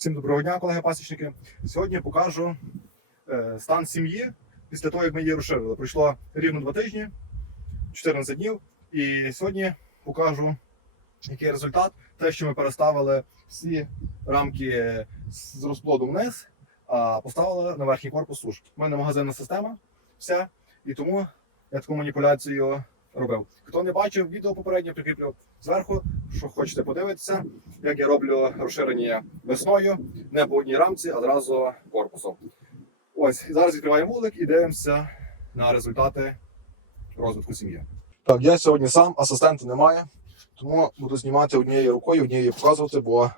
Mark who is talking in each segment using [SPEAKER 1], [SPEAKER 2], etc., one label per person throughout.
[SPEAKER 1] Всім доброго дня, колеги пасічники. Сьогодні покажу е, стан сім'ї після того, як ми її розширили. Пройшло рівно два тижні, 14 днів. І сьогодні покажу, який результат. Те, що ми переставили всі рамки з розплоду вниз, а поставили на верхній корпус суш. У мене магазинна система, вся, і тому я таку маніпуляцію робив. Хто не бачив відео попереднє, прикріплю зверху, що хочете подивитися, як я роблю розширення весною, не по одній рамці, а зразу корпусом. Ось, зараз відкриваємо вулик і дивимося на результати розвитку сім'ї. Так, я сьогодні сам, асистента немає, тому буду знімати однією рукою, однією показувати, бо,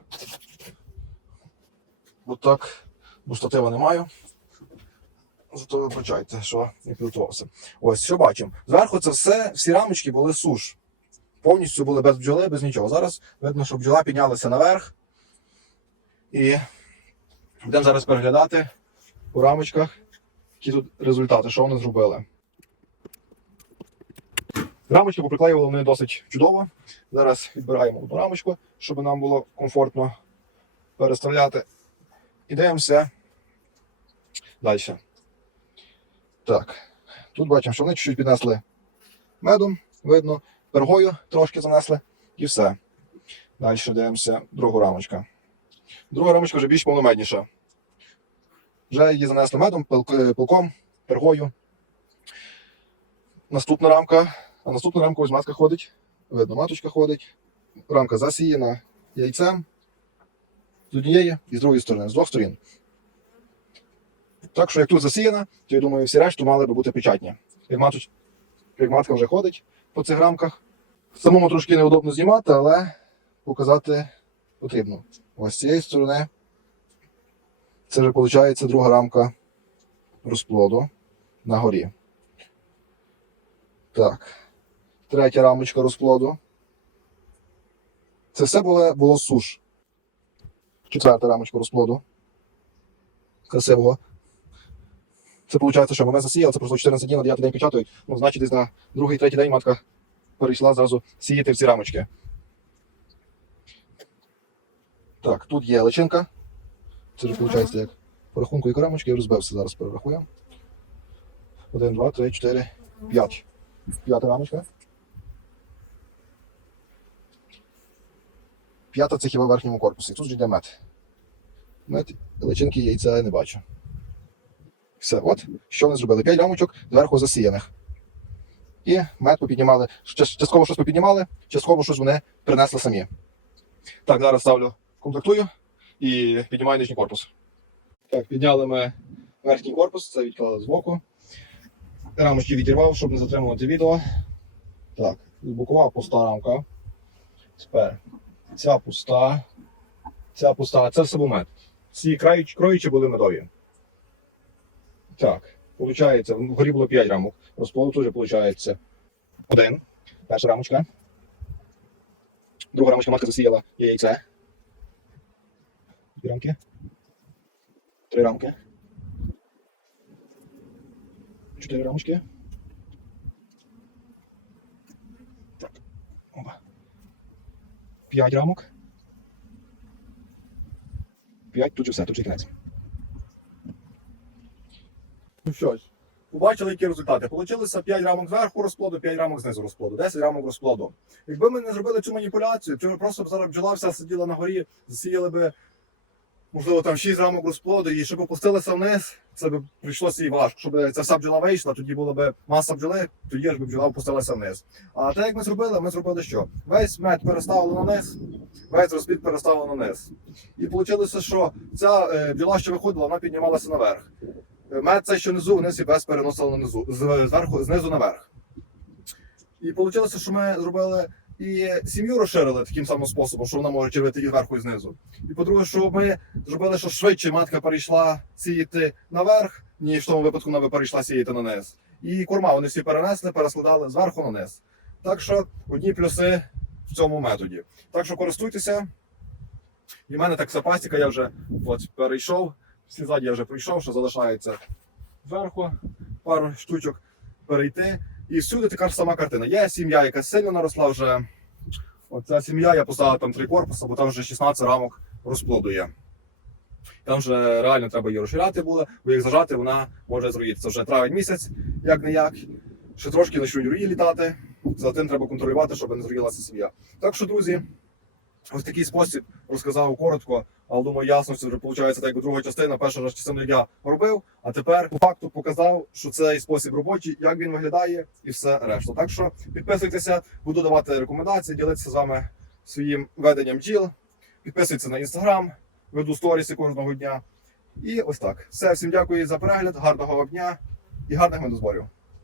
[SPEAKER 1] бо так, бо штатива не. Зато вибачайте, що не підготувався. Ось, що бачимо. Зверху це все, всі рамочки були суш. Повністю були без бджоли, без нічого. Зараз видно, що бджола піднялася наверх. І будемо зараз переглядати у рамочках, які тут результати, що вони зробили. Рамочки поприклеювали вони досить чудово. Зараз відбираємо одну рамочку, щоб нам було комфортно переставляти. І дивимося далі. Так, тут бачимо, що вони чуть-чуть піднесли медом, видно, пергою трошки занесли і все. Далі дивимося другу рамочку. Друга рамочка вже більш повномедніша. Вже її занесли медом, пилк- пилком, пергою. Наступна рамка. А наступна рамка ось матка ходить. Видно, маточка ходить. Рамка засіяна яйцем з однієї і з другої сторони, з двох сторін. Так що як тут засіяна, то я думаю, всі решту мали би бути печатні. Як матка вже ходить по цих рамках. Самому трошки неудобно знімати, але показати потрібно. Ось з цієї сторони. Це вже виходить друга рамка розплоду на горі. Так. Третя рамочка розплоду. Це все було, було суш. Четверта рамочка розплоду. Красивого. Це виходить, що ми засіяли, це пройшло 14 днів, на 9 день печатають. Ну, значить, десь на другий, третій день матка перейшла зразу сіяти в ці рамочки. Так, тут є личинка. Це вже виходить як по рахунку як рамочки, я розбився, зараз перерахуємо. Один, два, три, чотири, п'ять. П'ята рамочка. П'ята це хіба в верхньому корпусі. Тут же йде мед. Мед, личинки, яйця я не бачу. Все, от, що вони зробили? П'ять рамочок зверху засіяних. І мед попіднімали. Част- Частково щось попіднімали, частково щось вони принесли самі. Так, зараз ставлю, комплектую і піднімаю нижній корпус. Так, підняли ми верхній корпус, це відклали збоку. Рамочки відірвав, щоб не затримувати відео. Так, бокова пуста рамка. Тепер ця пуста, ця пуста, це все був мед. Ці краючі, були медові. Так, виходить, вгорі було 5 рамок. Розплоду теж виходить один. Перша рамочка. Друга рамочка матка засіяла яйце. Дві рамки. Три рамки. Чотири рамочки. Так. Опа. П'ять рамок. П'ять, тут же все, тут же кінець. Ну що ж, побачили, які результати. Получилося 5 рамок зверху розплоду, 5 рамок знизу розплоду, 10 рамок розплоду. Якби ми не зробили цю маніпуляцію, то просто б зараз бджола вся сиділа на горі, засіяли би, можливо, там 6 рамок розплоду, і щоб опустилися вниз, це б прийшлося і важко. Щоб ця вся бджола вийшла, тоді була б маса бджоли, тоді ж би бджола опустилася вниз. А те, як ми зробили, ми зробили що? Весь мед переставили на низ, весь розплід переставили на низ. І вийшло, що ця е, бджола, що виходила, вона піднімалася наверх. Мед це що внизу, вниз і без переносили низу, зверху, знизу наверх. І вийшло, що ми зробили і сім'ю розширили таким самим способом, що вона може червити і зверху, і знизу. І по-друге, що ми зробили, що швидше матка перейшла сіяти наверх, ніж в тому випадку вона би перейшла сіяти на низ. І корма вони всі перенесли, перескладали зверху на низ. Так що одні плюси в цьому методі. Так що користуйтеся. І в мене так пастіка, я вже от перейшов. Всі ззаді я вже пройшов, що залишається зверху пару штучок перейти. І всюди така ж сама картина. Є сім'я, яка сильно наросла вже. Оця сім'я, я поставив там три корпуси, бо там вже 16 рамок розплоду є. Там вже реально треба її розширяти було, бо як зажати, вона може зруїти. Це вже травень місяць, як не як. Ще трошки почнуть руї літати. За тим треба контролювати, щоб не зруїлася сім'я. Так що, друзі, ось такий спосіб розказав коротко, але думаю, ясно, що вже виходить так, друга частина. Перша ж частину я робив, а тепер по факту показав, що цей спосіб робочий, як він виглядає, і все решта. Так що підписуйтеся, буду давати рекомендації, ділитися з вами своїм веденням бджіл. Підписуйтесь на інстаграм, веду сторіси кожного дня. І ось так. Все, всім дякую за перегляд, гарного дня і гарних медозборів.